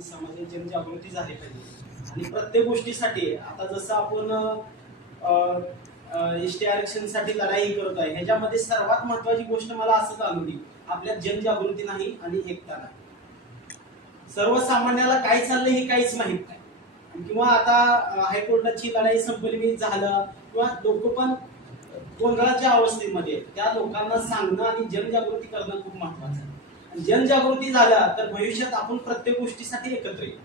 समाजात जनजागृती झाली पाहिजे. आणि प्रत्येक गोष्टीसाठी आता जसं आपण एस टी आरक्षणसाठी लढाई करत आहे ह्याच्यामध्ये सर्वात महत्वाची गोष्ट मला असं जाणवली आपल्यात जनजागृती नाही आणि एकता नाही. सर्वसामान्याला काय चाललंय हे काहीच माहीत नाही. किंवा आता हायकोर्टाची लढाई संपली झालं किंवा लोक पण गोंधळाच्या अवस्थेमध्ये त्या लोकांना सांगणं आणि जनजागृती करणं खूप महत्वाचं आहे. जनजागृती झाल्या तर भविष्यात आपण प्रत्येक गोष्टीसाठी एकत्र येऊ.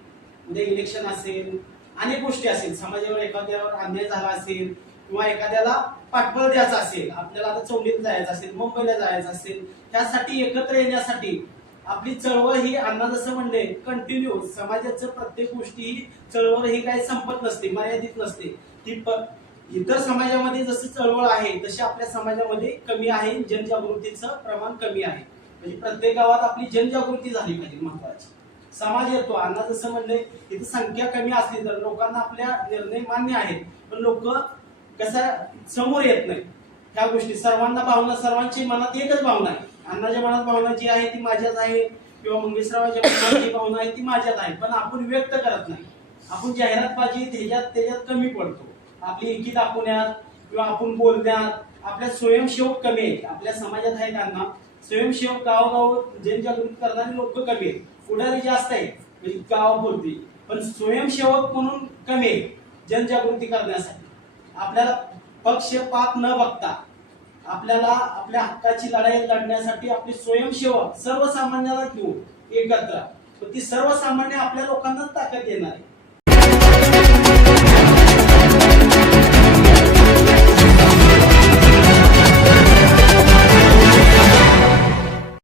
म्हणजे इलेक्शन असेल अनेक गोष्टी असेल. समाजावर एखाद्यावर अन्याय झाला असेल किंवा एखाद्याला पाठबळ द्यायचं असेल आपल्याला आता चौलीत जायचं असेल मुंबईला जायचं असेल त्यासाठी एकत्र येण्यासाठी आपली चळवळ ही अण्णा जसं म्हणले कंटिन्यू समाजाचं प्रत्येक गोष्टी ही चळवळ ही काही संपत नसते मर्यादित नसते. ती इतर समाजामध्ये जसं चळवळ आहे तशी आपल्या समाजामध्ये कमी आहे जनजागृतीचं प्रमाण कमी आहे. म्हणजे प्रत्येक गावात आपली जनजागृती झाली पाहिजे महत्वाची. समाज येतो अण्णा जसं म्हणले इथे संख्या कमी असली तर लोकांना आपल्या निर्णय मान्य आहेत. पण लोक कसं समोर येत नाही. ह्या गोष्टी सर्वांना भावना सर्वांची मनात एकच भावना आहे. अण्णाच्या मनात भावना जी आहे ती माझ्याच आहे किंवा मंगेशरावाच्या मनात जी भावना आहे ती माझ्यात आहे. पण आपण व्यक्त करत नाही. आपण जाहिरातबाजी ह्याच्यात त्याच्यात कमी पडतो. आपली एकी दाखवण्यात किंवा आपण बोलण्यात आपल्या स्वयंसेवक कमी आहेत. आपल्या समाजात आहेत अण्णा. स्वयंसेवक गावगाव जनजागृती करणारे लोक कमी आहेत. पुढारी जास्त आहेत. म्हणजे गावापुरती पण स्वयंसेवक म्हणून कमी आहेत जनजागृती करण्यासाठी. आपल्याला पक्षपात न बघता आपल्याला आपल्या हक्काची लढाई लढण्यासाठी आपले स्वयंसेवक सर्वसामान्याला घेऊन एकत्र. ती सर्वसामान्य आपल्या लोकांनाच ताकद देणार. आहे